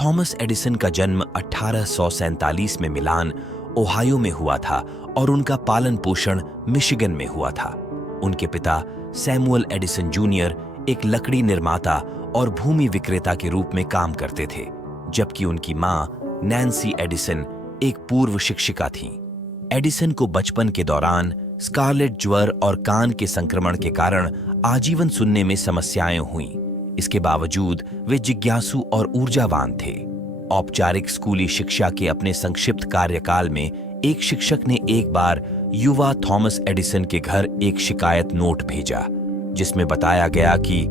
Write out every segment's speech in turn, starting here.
Thomas Edison का जन्म 1847 में मिलान, ओहायो में हुआ था और उनका पालन पोषण मिशिगन में हुआ था। उनके पिता सैमुअल एडिसन जूनियर एक लकड़ी निर्माता और भूमि विक्रेता के रूप में काम करते थे, जबकि उनकी मां नैन्सी एडिसन एक पूर्व शिक्षिका थीं। एडिसन को बचपन के दौरान स्कारलेट ज्वर और कान के संक्रमण के कारण आजीवन सुनने में समस्याएं हुईं। इसके बावजूद वे जिज्ञासु और ऊर्जावान थे। औपचारिक स्कूली शिक्षा के अपने संक्षिप्त कार्यकाल में एक शिक्षक ने एक बार युवा थॉमस एडिसन के घर एक शिकायत नोट भेजा, जिसमें बताया गया कि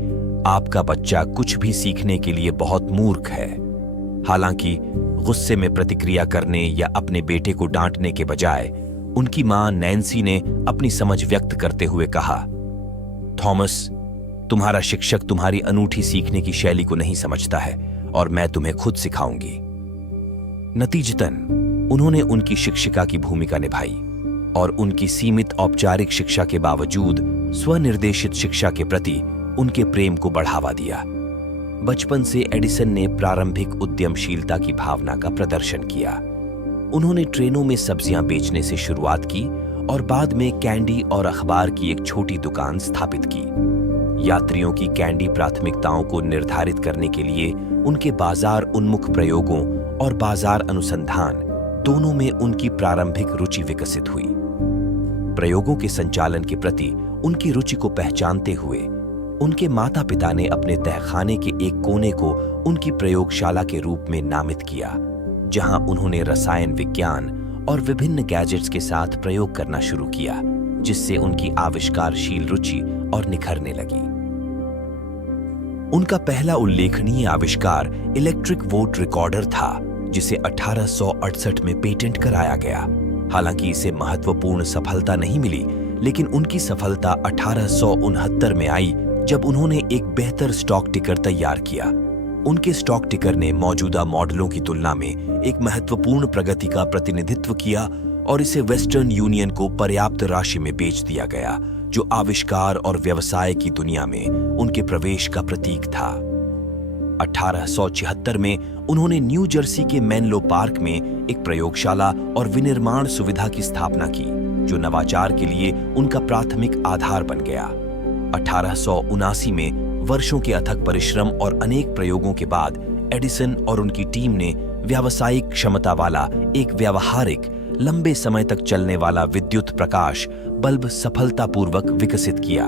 आपका बच्चा कुछ भी सीखने के लिए बहुत मूर्ख है। हालांकि गुस्से में प्रतिक्रिया करने या अपने बेटे को डांटने के बजाय उनकी मां नैन्सी ने अपनी समझ व्यक्त करते हुए कहा, थॉमस, तुम्हारा शिक्षक तुम्हारी अनूठी सीखने की शैली को नहीं समझता है और मैं तुम्हें खुद सिखाऊंगी। नतीजतन उन्होंने उनकी शिक्षिका की भूमिका निभाई और उनकी सीमित औपचारिक शिक्षा के बावजूद स्वनिर्देशित शिक्षा के प्रति उनके प्रेम को बढ़ावा दिया। बचपन से एडिसन ने प्रारंभिक उद्यमशीलता की भावना का प्रदर्शन किया। उन्होंने ट्रेनों में सब्जियां बेचने से शुरुआत की और बाद में कैंडी और अखबार की एक छोटी दुकान स्थापित की। यात्रियों की कैंडी प्राथमिकताओं को निर्धारित करने के लिए उनके बाजार उन्मुख प्रयोगों और बाजार अनुसंधान दोनों में उनकी प्रारंभिक रुचि विकसित हुई। प्रयोगों के संचालन के प्रति उनकी रुचि को पहचानते हुए उनके माता पिता ने अपने तहखाने के एक कोने को उनकी प्रयोगशाला के रूप में नामित किया, जहां उन्होंने रसायन विज्ञान और विभिन्न गैजेट्स के साथ प्रयोग करना शुरू किया, जिससे उनकी आविष्कारशील रुचि और निखरने लगी। उनका पहला उल्लेखनीय आविष्कार इलेक्ट्रिक वोट रिकॉर्डर था, जिसे 1868 में पेटेंट कराया गया। हालांकि इसे महत्वपूर्ण सफलता नहीं मिली, लेकिन उनकी सफलता 1869 में आई, जब उन्होंने एक बेहतर स्टॉक टिकर तैयार किया। उनके स्टॉक टिकर ने मौजूदा मॉडलों की तुलना में एक महत्वपूर्ण प्रगति का प्रतिनिधित्व किया और इसे वेस्टर्न यूनियन को पर्याप्त राशि में बेच दिया गया, जो आविष्कार और व्यवसाय की दुनिया में उनके प्रवेश का प्रतीक था। 1876 में उन्होंने न्यू जर्सी के मेनलो पार्क में एक प्रयोगशाला और विनिर्माण सुविधा की स्थापना की, जो नवाचार के लिए उनका प्राथमिक आधार बन गया। 1879 में वर्षों के अथक परिश्रम और अनेक प्रयोगों के बाद एडिसन और उनकी टीम ने व्यावसायिक क्षमता वाला एक व्यावहारिक, लंबे समय तक चलने वाला विद्युत प्रकाश बल्ब सफलतापूर्वक विकसित किया।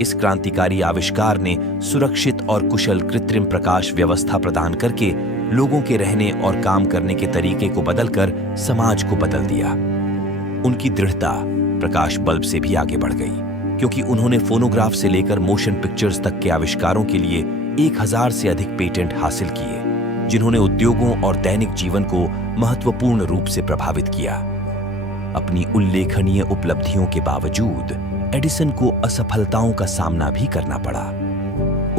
इस क्रांतिकारी आविष्कार ने सुरक्षित और कुशल कृत्रिम प्रकाश व्यवस्था प्रदान करके लोगों के रहने और काम करने के तरीके को बदलकर समाज को बदल दिया। उनकी दृढ़ता प्रकाश बल्ब से भी आगे बढ़ गई, क्योंकि उन्होंने फोनोग्राफ से लेकर मोशन पिक्चर्स तक के आविष्कारों के लिए 1000 से अधिक पेटेंट हासिल किए, जिन्होंने उद्योगों और दैनिक जीवन को महत्वपूर्ण रूप से प्रभावित किया। अपनी उल्लेखनीय उपलब्धियों के बावजूद एडिसन को असफलताओं का सामना भी करना पड़ा।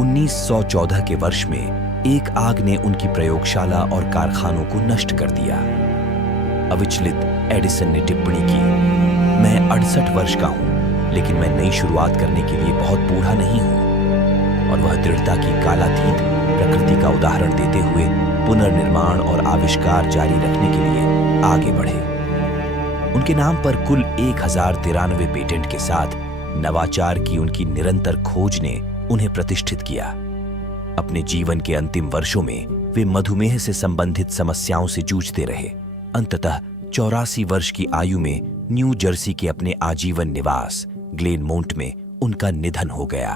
1914 के वर्ष में एक आग ने उनकी प्रयोगशाला और कारखानों को नष्ट कर दिया। अविचलित एडिसन ने टिप्पणी की, मैं 68 वर्ष का हूं, लेकिन मैं नई शुरुआत करने के लिए बहुत बूढ़ा नहीं हूं। और वह दृढ़ता की कालातीत प्रकृति का उदाहरण देते हुए पुनर्निर्माण और आविष्कार जारी रखने के लिए आगे बढ़े। उनके नाम पर कुल 1093 पेटेंट के साथ नवाचार की उनकी निरंतर खोज ने उन्हें प्रतिष्ठित किया। अपने जीवन के अंतिम वर्षों में वे मधुमेह से संबंधित समस्याओं से जूझते रहे। अंततः 84 वर्ष की आयु में न्यू जर्सी के अपने आजीवन निवास ग्लेनमोंट में उनका निधन हो गया।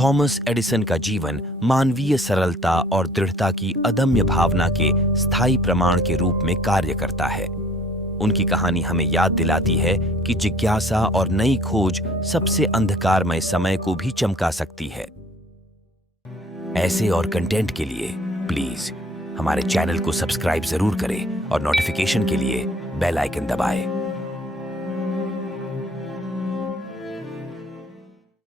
थॉमस एडिसन का जीवन मानवीय सरलता और दृढ़ता की अदम्य भावना के स्थायी प्रमाण के रूप में कार्य करता है। उनकी कहानी हमें याद दिलाती है कि जिज्ञासा और नई खोज सबसे अंधकारमय समय को भी चमका सकती है। ऐसे और कंटेंट के लिए प्लीज हमारे चैनल को सब्सक्राइब जरूर करें और नोटिफिकेशन के लिए बेल आइकन दबाएं।